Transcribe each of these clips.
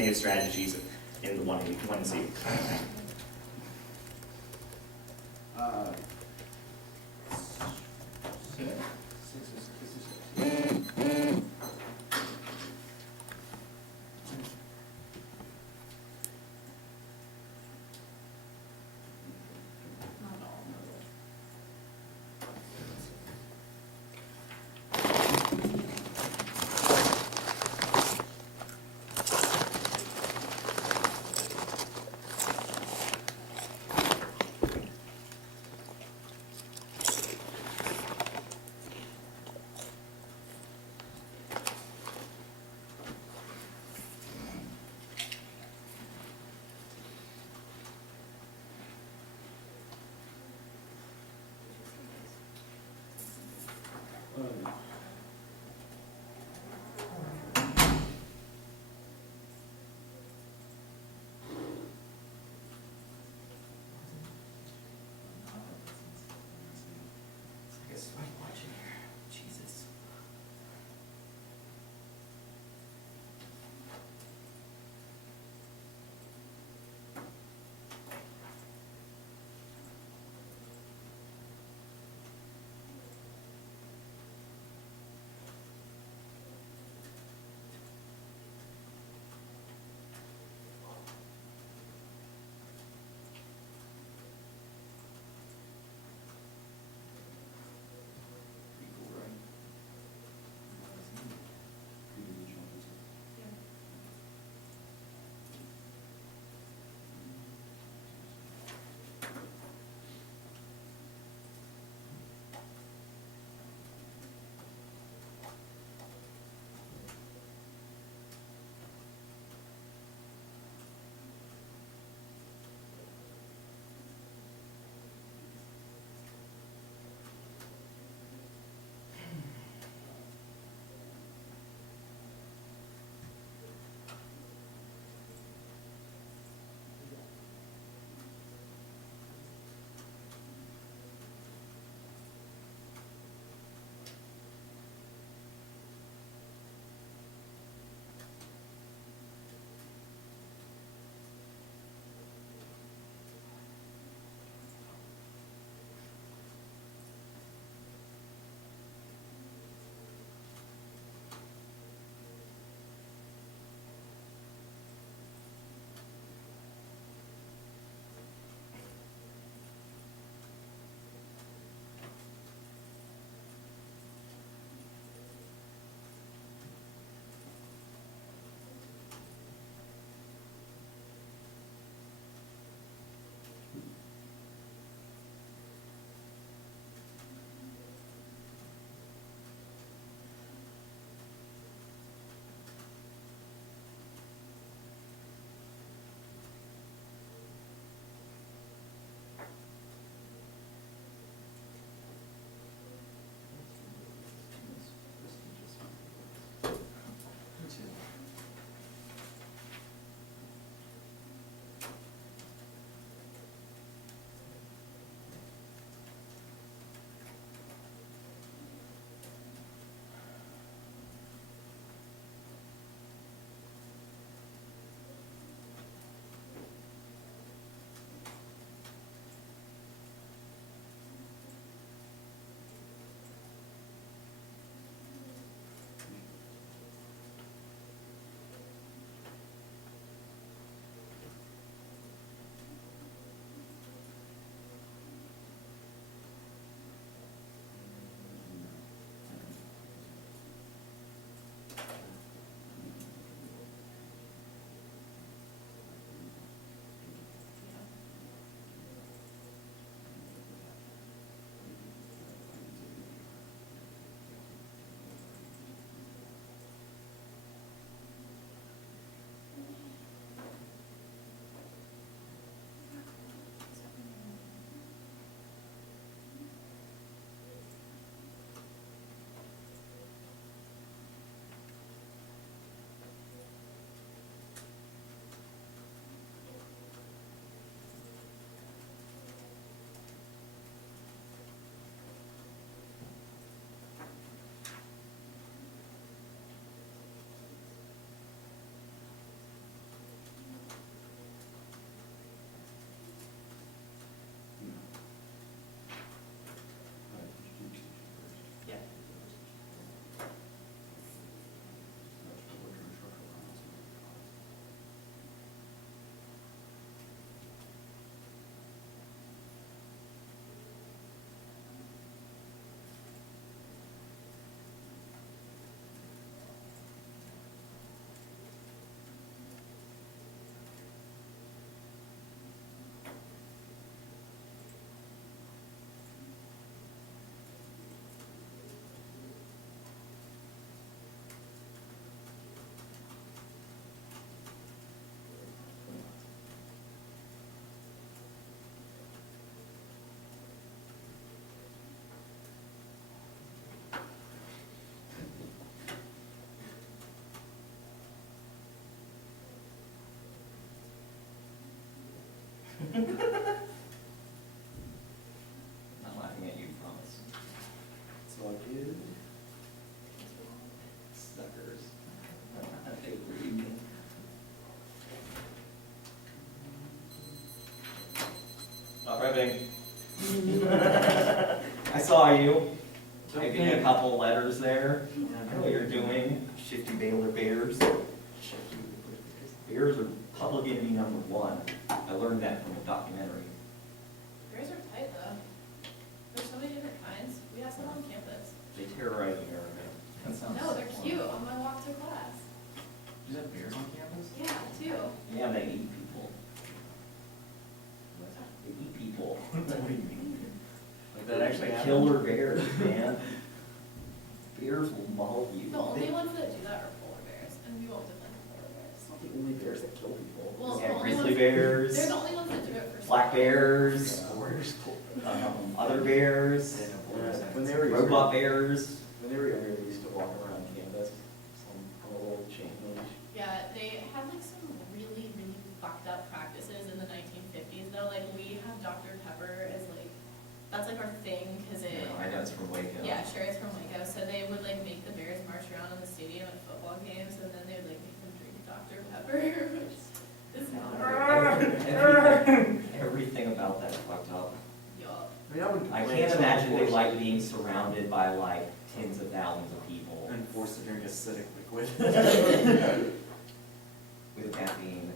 understand strategies in the 1C. Not laughing at you, promise. It's all good. Suckers. They read me. Not ribbing. I saw you. Typing a couple letters there. I know what you're doing. Shifty Baylor Bears. Bears are public enemy #1. I learned that from a documentary. Bears are tight though. There's so many different kinds. We have some on campus. They terrorize America. That sounds No, they're fun. cute on my walk to class. You have bears on campus? Yeah, too. Yeah, they eat people. They eat people. What do you mean? Like that actually Like happened? killer bears, man. Bears will maul you. The only ones that do that are polar bears, and we won't defend polar bears. It's not the only bears that kill people. Well, Yeah, the only grizzly ones- bears, They're the only ones that do it for black bears, Bears kill. other bears, When they were robot bears. When they were younger, they used to walk around campus on a little chain leash. Yeah, they had like some really, really fucked up practices in the 1950s though. Like we have Dr. Pepper as like, that's like our thing, cause it. I know it's from Waco. Yeah, sure, it's from Waco. So they would like make the Bears march around in the stadium at football games, and then they would like make them drink Dr. Pepper, which is not. Everything about that is fucked up. Yup. I mean, I would. I can't imagine they like being surrounded by like tens of thousands of people And forced to drink acidic liquid. with caffeine.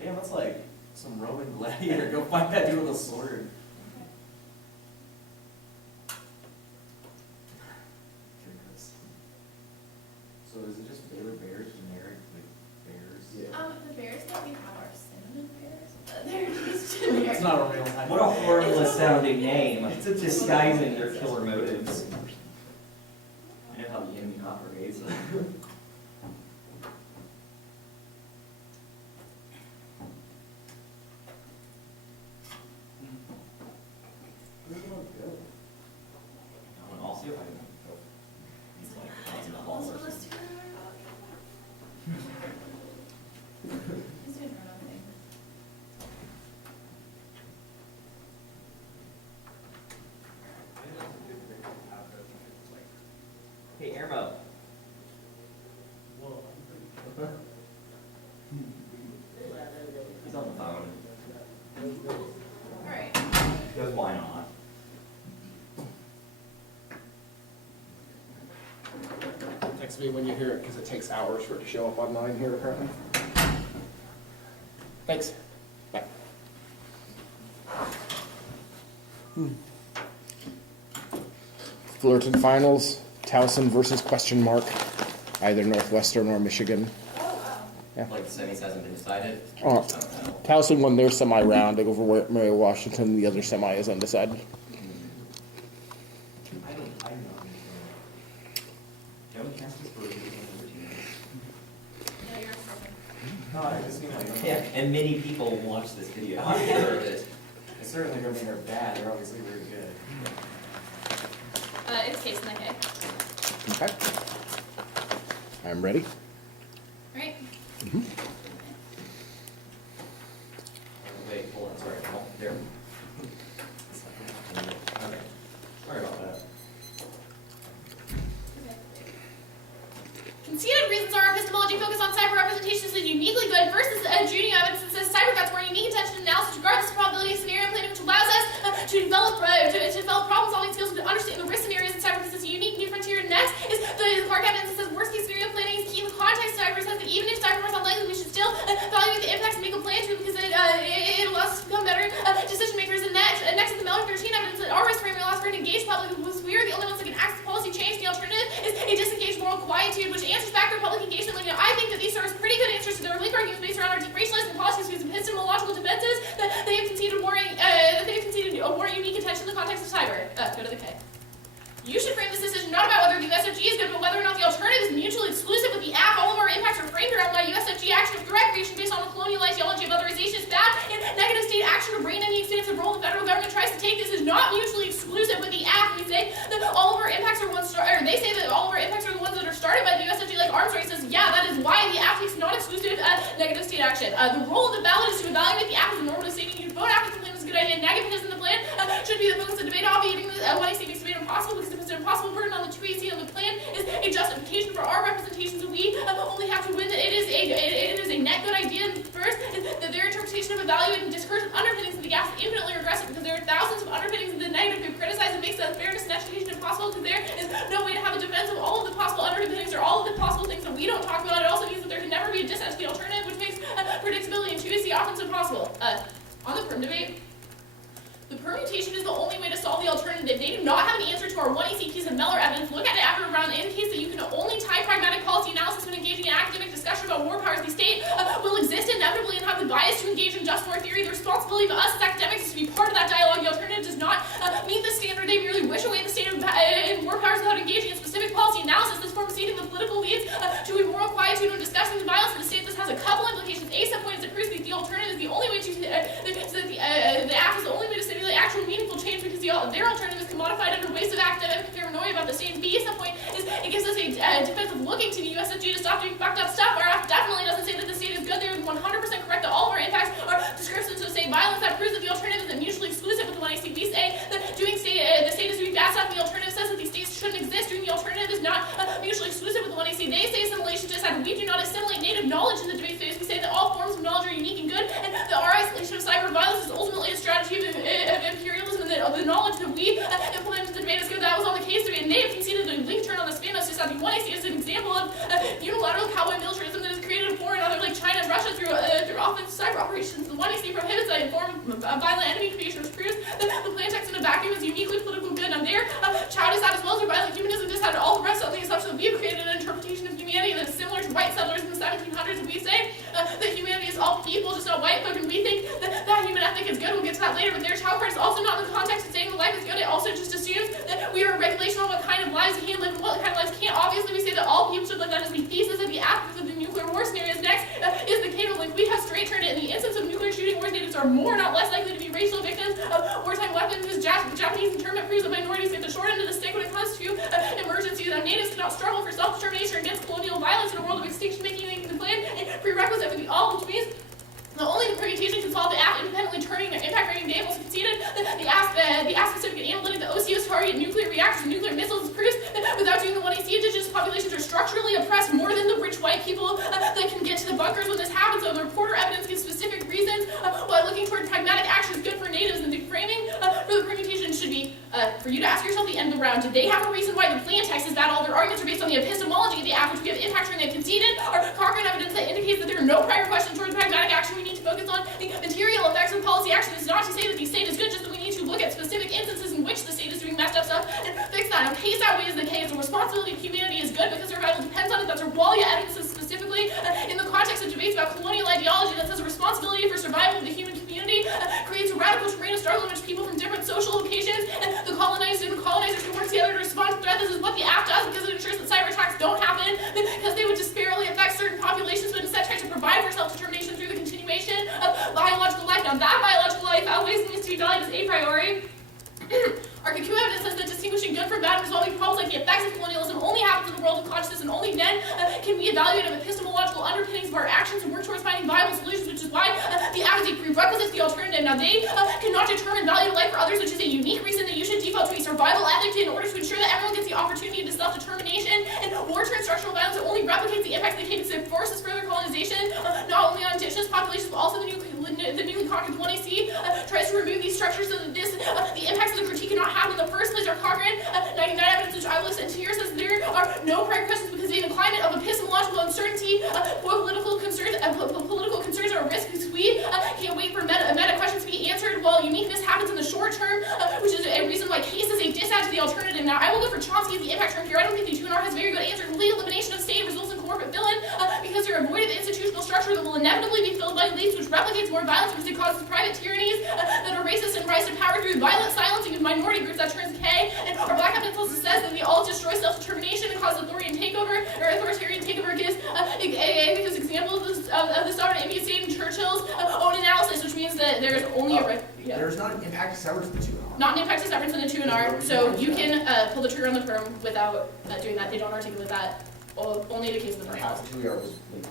Damn, that's like some Roman gladiator. Go fight that dude with a sword. So is it just Baylor Bears, generic like bears? Yeah. The bears that we have are cinnamon bears. They're just generic. It's not a real type. What a horrible sounding name. It's disguising their killer motives. I know how the enemy operates. I'll see if I can go. He's like causing a ball or something. He's doing her own thing. Hey, Airmo. He's on the phone. Alright. Because why not? Text me when you hear it, because it takes hours for it to show up online here apparently. Thanks. Bye. Fullerton Finals, Towson versus question mark, either Northwestern or Michigan. Yeah. Like the semis hasn't been decided? Oh. I don't know. Towson won their semi-round over Mary Washington. The other semi is undecided. I don't know. Don't cast this for a team. Yeah, you're perfect. No, I just mean like. Yeah, and many people watch this video. I'm sure of it. I certainly don't mean they're bad. They're obviously very good. It's case in the K. Okay. I'm ready. Right? Wait, hold on, sorry. Oh, there. Okay. Sorry about that. Conceded reasons are epistemology focused on cyber representations is uniquely good versus adjudicating evidence that says cyber threats more unique attention and analysis regardless of probability of scenario planning, which allows us to develop problem solving skills and to understand the risk scenarios in cyber because it's a unique new frontier. Next is the Clark evidence that says worst case scenario planning is key in the context of cyber. Says that even if cyber is unlikely, we should still evaluate the impacts and make a plan to it because it allows us to become better decision makers. And next is the Miller 13 evidence that our risk frame allows for an engaged public because we are the only ones that can access policy change. The alternative is a disengaged moral quietude, which answers back to public engagement. Like, I think that these are pretty good answers to their link arguments based around our deep racializing policies because epistemological defenses that they have conceded more unique attention in the context of cyber. Go to the K. You should frame this decision not about whether the USFG is good, but whether or not the alternative is mutually exclusive with the app. All of our impacts are framed around why USFG action of threat creation based on a colonial ideology of otherization is bad, and negative state action to brain any extensive role the federal government tries to take. This is not mutually exclusive with the app. We say that all of our impacts are they say that all of our impacts are the ones that are started by the USFG, like arms races. Yeah, that is why the app takes non-exclusive negative state state action. The role of the ballot is to evaluate the act as a normative statement. You vote after the plan was a good idea. Negativism in the plan should be the focus of debate. Obviating the 1AC makes debate impossible because if it's an impossible burden on the 2AC on the plan is a justification for our representations, and we only have to win that it is a net good idea. First, that their interpretation of evaluating discursive underpinnings of the gas is infinitely regressive because there are thousands of underpinnings of the negative who criticize and makes that fairness and education impossible because there is no way to have a defense of all of the possible underpinnings or all of the possible things that we don't talk about. It also means that there can never be a dissent to the alternative, which makes predictability and 2AC often impossible. On the perm debate, the permutation is the only way to solve the alternative. They do not have an answer to our 1AC piece of Meller evidence. Look at it after a round. It indicates that you can only tie pragmatic policy analysis when engaging in academic discussion about war powers. The state will exist inevitably and have the bias to engage in just war theory. The responsibility of us as academics is to be part of that dialogue. The alternative does not meet the standard. They merely wish away the state of war powers without engaging in specific policy analysis. This form of seating the political leads to a moral quietude when discussing the violence of the state. This has a couple implications. A subpoint is that proves that the alternative is the only way to the act is the only way to stimulate actual meaningful change because their alternative is commodified under waves of academic paranoia about the state. B subpoint is it gives us a defense of looking to the USFG to stop doing fucked up stuff. Our act definitely doesn't say that the state is good. They're 100% correct that all of our impacts are descriptions of state violence. That proves that the alternative isn't mutually exclusive with the 1AC. We say that doing the state is doing bad stuff. The alternative says that these states shouldn't exist. Doing the alternative is not mutually exclusive with the 1AC. They say assimilation just happened. We do not assimilate native knowledge in the debate phase. We say that all forms of knowledge are unique and good, and that our isolation of cyber violence is ultimately a strategy of imperialism, and that the knowledge that we implement in the debate is good. That was on the case debate, and they have conceded the link turn on the Spanos just at the 1AC is an example of unilateral cowboy militarism that has created a war in others like China and Russia through offensive cyber operations. The 1AC prohibits that form of violent enemy creation, which proves that the plain text in a vacuum is uniquely political good. Now there, Chow is that as well as their violent humanism just had all the rest on the assumption that we have created an interpretation of humanity that is similar to white settlers in the 1700s, and we say that humanity is all people, just not white folk, and we think that human ethic is good. We'll get to that later, but their Chow part is also not in the context of saying that life is good. It also just assumes that we are a regulation on what kind of lives we can live and what kind of lives can't. Obviously, we say that all people should live. That is the thesis of the aspects of the nuclear war scenarios. Next is the Cato link. We have straight turned it. In the instance of nuclear shooting wars, natives are more, not less likely to be racial victims of wartime weapons. This Japanese internment proves that minorities get the short end of the stick when it comes to emergencies. Natives cannot struggle for self-determination against colonial violence in a world of extinction making the plan and prerequisite for the all, which means not only the permutation can solve the act independently turning their impact rating tables conceded the act-specific analytic, the OCOs target nuclear reactors and nuclear missiles proves that without doing the 1AC, indigenous populations are structurally oppressed more than the rich white people that can get to the bunkers when this happens. So the reporter evidence gives specific reasons why looking toward pragmatic action is good for natives, and the framing for the permutation should be for you to ask yourself the end of the round. Did they have a reason why the plain text is bad? All their arguments are based on the epistemology of the act, which we have impact rating that conceded, or Cochrane evidence that indicates that there are no prior questions towards pragmatic action. We need to focus on the material effects of policy action. It's not to say that the state is good, just that we need to look at specific instances in which the state is doing messed up stuff and fix that. In case that way is the case, the responsibility of humanity is good because survival depends on it. That's Walia evidence specifically in the context of debates about colonial ideology that says the responsibility for survival of the human community creates a radical terrain of struggle in which people from different social locations and the colonized and the colonizers can work together to respond to threats. This is what the act does because it ensures that cyber attacks don't happen because they would disparately affect certain populations, but instead try to provide for self-determination through the continuation of biological life. Now that biological life outweighs and needs to be valued as a priori. Our QQ evidence says that distinguishing good from bad and resolving problems like the effects of colonialism only happens in the world of consciousness, and only then can we evaluate the epistemological underpinnings of our actions and work towards finding viable solutions, which is why the act is a prerequisite to the alternative. Now they cannot determine value of life for others, which is a unique reason that you should default to a survival ethic in order to ensure that everyone gets the opportunity to self-determination, and war-torn structural violence that only replicates the impacts of the case that forces further colonization, not only on indigenous populations, but also the newly conquered 1AC tries to remove these structures so that the impacts of the critique cannot happen in the first place. Our Cochrane 99 evidence, which I will listen to here, says there are no prior questions because in a climate of epistemological uncertainty, political concerns are a risk because we can't wait for meta questions to be answered while uniqueness happens in the short term, which is a reason why case is a disadd to the alternative. Now, I will go for Chomsky as the impact term here. I don't think the 2NR has a very good answer. Complete elimination of state results in corporate villain because they're avoided the institutional structure that will inevitably be filled by elites, which replicates more violence because it causes private tyrannies that are racist and rise to power through violent silencing of minority groups that turns decay. And our Black evidence also says that they all destroy self-determination and cause authoritarian takeover gives examples of the sovereign Indian state and Churchill's own analysis, which means that there's only There's not an impact to severance in the 2NR. Not an impact to severance in the 2NR, so you can pull the trigger on the perm without doing that. They don't articulate that, only in the case of the perm. The 2NR was legal.